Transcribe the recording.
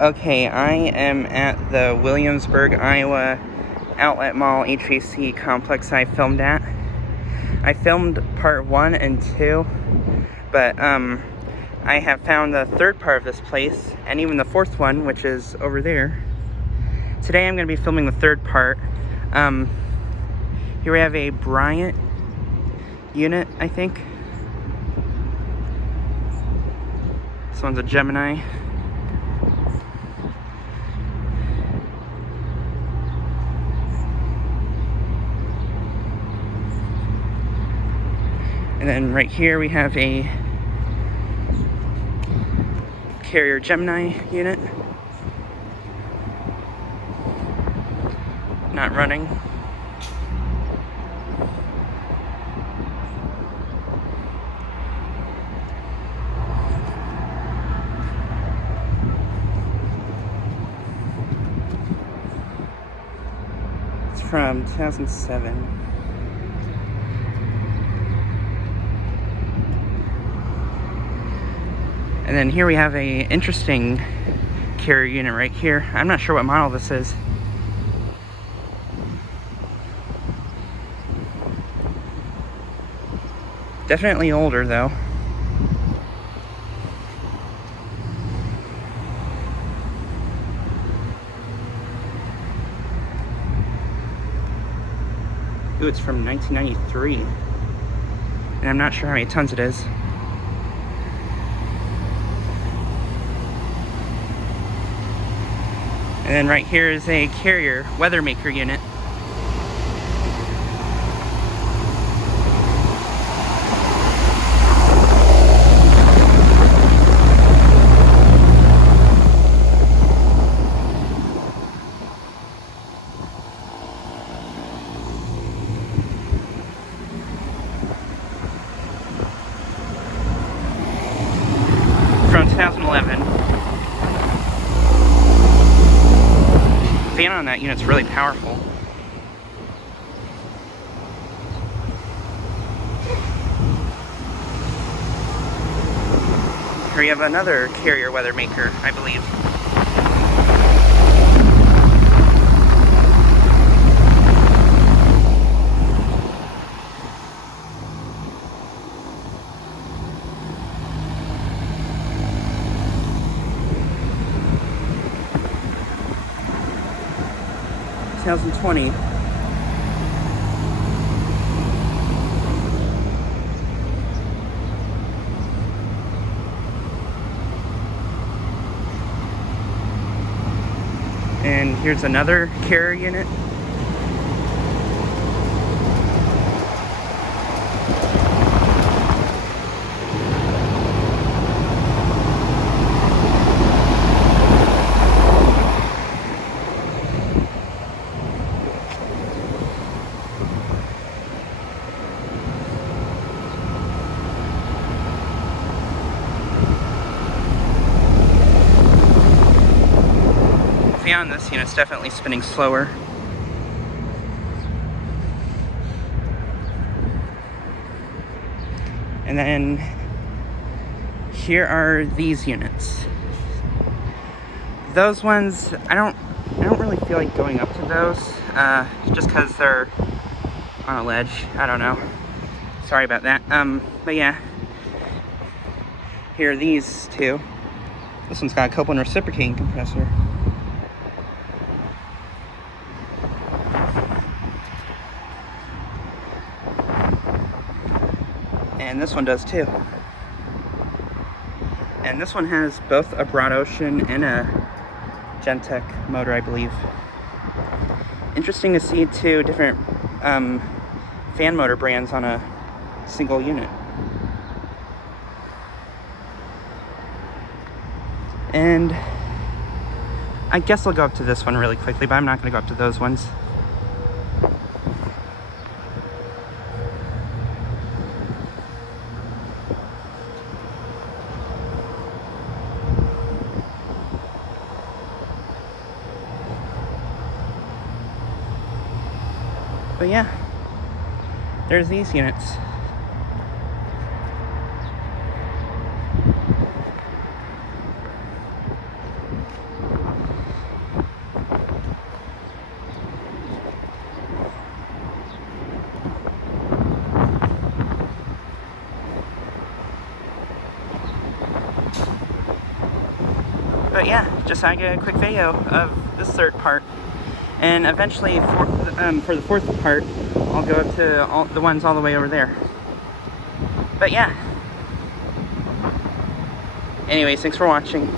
Okay, I am at the Williamsburg, Iowa Outlet Mall HVAC complex I filmed at. I filmed part 1 and 2, but I have found the third part of this place, and even the fourth one, which is over there. Today I'm going to be filming the third part. Here we have a Bryant unit, I think. This one's a Gemini. And then right here we have a Carrier Gemini unit. Not running. It's from 2007. And then here we have a interesting Carrier unit right here. I'm not sure what model this is. Definitely older though. Ooh, it's from 1993. And I'm not sure how many tons it is. And then right here is a Carrier Weathermaker unit. From 2011. The fan on that unit's really powerful. Here we have another Carrier Weathermaker, I believe. In 2020. And here's another Carrier unit. On this unit's definitely spinning slower. And then here are these units. Those ones, I don't really feel like going up to those, just because they're on a ledge. I don't know. Sorry about that. But yeah, here are these two. This one's got a Copeland reciprocating compressor. And this one does too. And this one has both a Broad Ocean and a Gentech motor, I believe. Interesting to see two different fan motor brands on a single unit. And I guess I'll go up to this one really quickly, but I'm not going to go up to those ones. But yeah, there's these units. But yeah, just I get a quick video of this third part, and eventually for the fourth part, I'll go up to all the ones all the way over there. But yeah. Anyways, thanks for watching.